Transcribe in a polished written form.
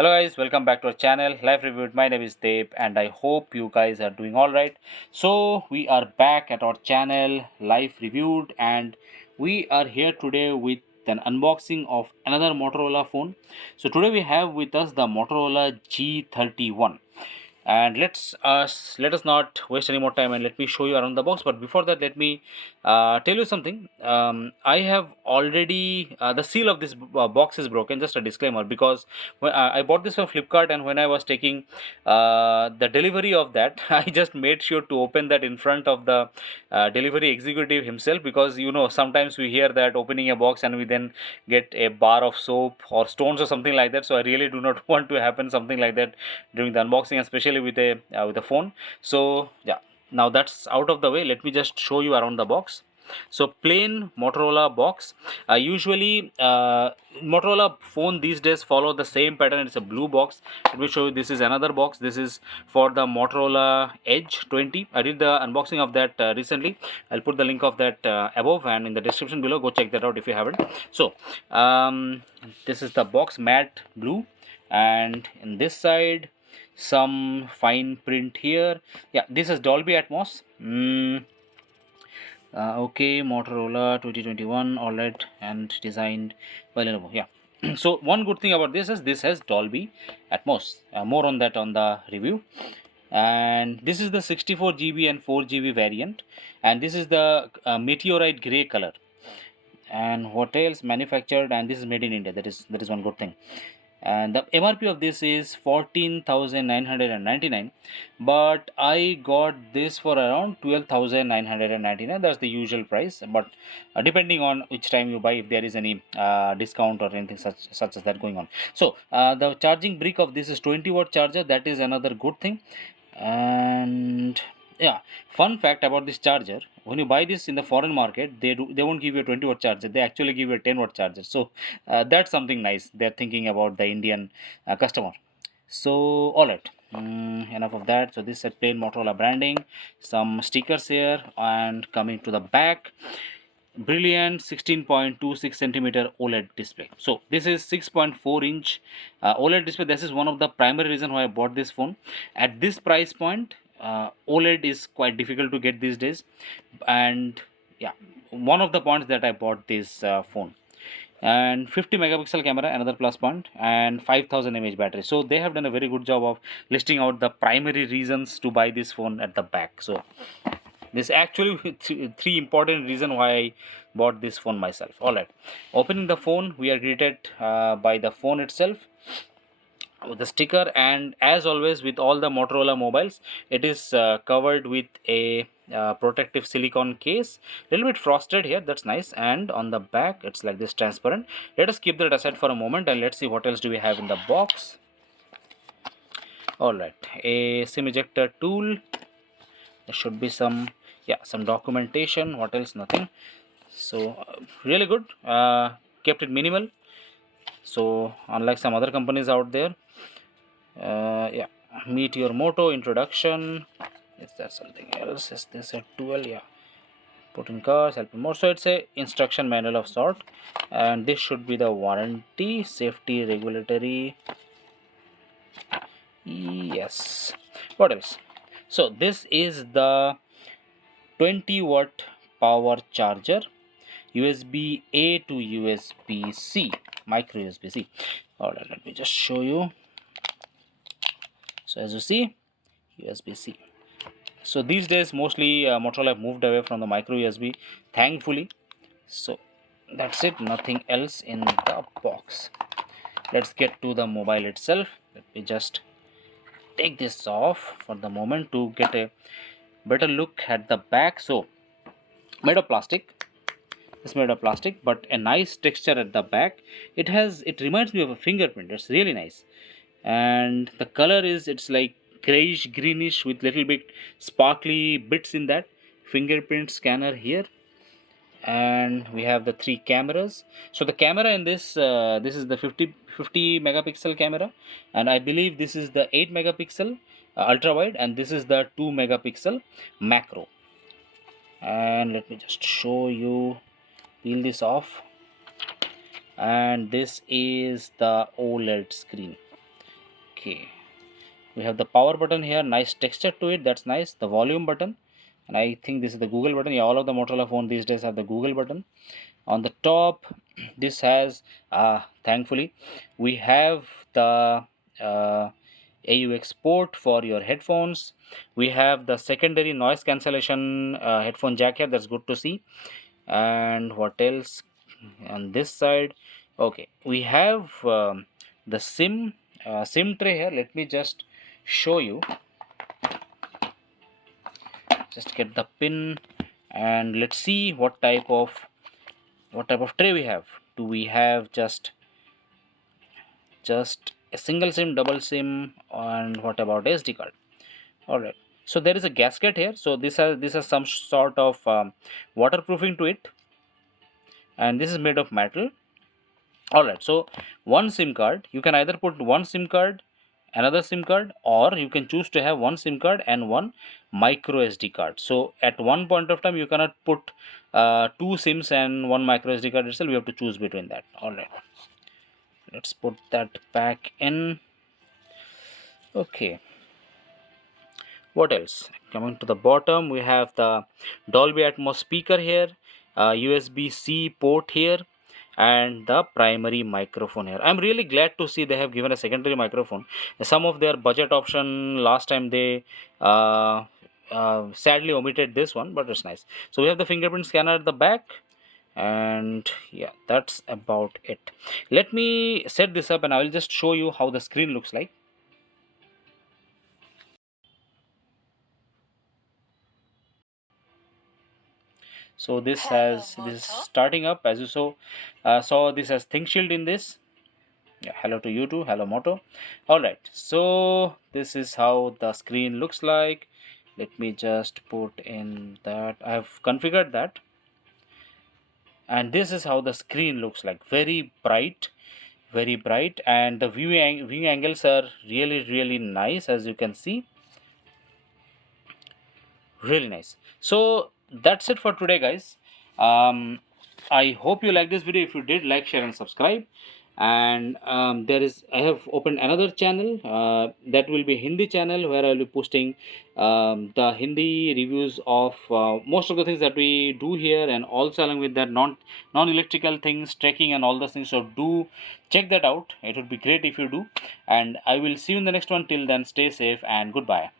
Hello guys, welcome back to our channel Live Reviewed. My name is Dave and I hope you guys are doing alright. So we are back at our channel Live Reviewed and we are here today with an unboxing of another Motorola phone. So today we have with us the Motorola G31. And let us not waste any more time and let me show you around the box. But before that, let me tell you something. I have already the seal of this box is broken. Just a disclaimer, because I bought this from Flipkart, and when I was taking the delivery of that, I just made sure to open that in front of the delivery executive himself, because sometimes we hear that opening a box and we then get a bar of soap or stones or something like that. So I really do not want to happen something like that during the unboxing, especially with a phone. So yeah, now that's out of the way, let me just show you around the box. So plain Motorola box. Usually Motorola phone these days follow the same pattern. It's a blue box. Let me show you. This is another box. This is for the Motorola Edge 20. I did the unboxing of that recently. I'll put the link of that above and in the description below. Go check that out if you haven't. So this is the box, matte blue, and in this side some fine print here. Yeah, this is Dolby Atmos. Okay, Motorola 2021 OLED and designed by Lenovo. Yeah. So one good thing about this is this has Dolby Atmos. More on that on the review. And this is the 64 GB and 4 GB variant, and this is the Meteorite Grey color. And what else? Manufactured, and this is made in India. That is one good thing. And the MRP of this is 14,999, but I got this for around 12,999. That's the usual price, but depending on which time you buy, if there is any discount or anything such as that going on. So the charging brick of this is 20-watt charger. That is another good thing. And yeah, fun fact about this charger: when you buy this in the foreign market, they won't give you a 20-watt charger. They actually give you a 10-watt charger. So that's something nice. They're thinking about the Indian customer. So all right. Enough of that. So this is plain Motorola branding, some stickers here, and coming to the back, brilliant 16.26 centimeter OLED display. So this is 6.4 inch OLED display. This is one of the primary reason why I bought this phone. At this price point, OLED is quite difficult to get these days, and yeah, one of the points that I bought this phone. And 50 megapixel camera, another plus point, and 5000 mAh battery. So they have done a very good job of listing out the primary reasons to buy this phone at the back. So this actually three important reason why I bought this phone myself. All right, opening the phone, we are greeted by the phone itself with the sticker, and as always with all the Motorola mobiles, it is covered with a protective silicone case, a little bit frosted here, that's nice. And on the back it's like this, transparent. Let us keep that aside for a moment and let's see what else do we have in the box. All right, a SIM ejector tool. There should be some, yeah, some documentation. What else? Nothing. So really good. Kept it minimal, so unlike some other companies out there. Yeah, Meteor Moto introduction. Is there something else? Is this a tool? Yeah, put in cars, help more. So it's a instruction manual of sort, and this should be the warranty, safety, regulatory. Yes. What else? So this is the 20-watt power charger, USB A to USB C, micro USB C. All right, let me just show you. So as you see, USB C. So these days mostly Motorola have moved away from the micro USB, thankfully. So that's it, nothing else in the box. Let's get to the mobile itself. Let me just take this off for the moment to get a better look at the back. So made of plastic. It's made of plastic, but a nice texture at the back. It reminds me of a fingerprint. It's really nice. And the color is, it's like grayish greenish with little bit sparkly bits in that. Fingerprint scanner here, and we have the three cameras. So the camera in this this is the 50 megapixel camera, and I believe this is the 8 megapixel ultra wide, and this is the 2 megapixel macro. And let me just show you, peel this off, and this is the OLED screen. Okay, we have the power button here, nice texture to it, that's nice. The volume button, and I think this is the Google button. Yeah, all of the Motorola phone these days have the Google button. On the top, this has thankfully we have the AUX port for your headphones. We have the secondary noise cancellation headphone jack here, that's good to see. And what else on this side? Okay, we have the sim tray here. Let me just show you. Just get the pin and let's see what type of tray we have. Do we have just a single sim, double sim, and what about SD card? All right, so there is a gasket here, so this has some sort of waterproofing to it, and this is made of metal. All right, so one sim card, you can either put one sim card, another sim card, or you can choose to have one sim card and one micro SD card. So at one point of time you cannot put two sims and one micro SD card itself, you have to choose between that. All right, let's put that back in. Okay, what else? Coming to the bottom, we have the Dolby Atmos speaker here, USB-C port here, and the primary microphone here. I'm really glad to see they have given a secondary microphone. Some of their budget option last time they sadly omitted this one, but it's nice. So we have the fingerprint scanner at the back, and yeah, that's about it. Let me set this up and I will just show you how the screen looks like. So this is starting up, as you saw this has ThinkShield in this. Yeah, hello to you too, hello Moto. All right, so this is how the screen looks like. Let me just put in that I have configured that, and this is how the screen looks like. Very bright, and the viewing angles are really nice, as you can see. Really nice. So that's it for today, guys. I hope you like this video. If you did, like, share and subscribe. And I have opened another channel that will be Hindi channel, where I will be posting the Hindi reviews of most of the things that we do here, and also along with that non electrical things, trekking and all those things. So do check that out. It would be great if you do. And I will see you in the next one. Till then, stay safe and goodbye.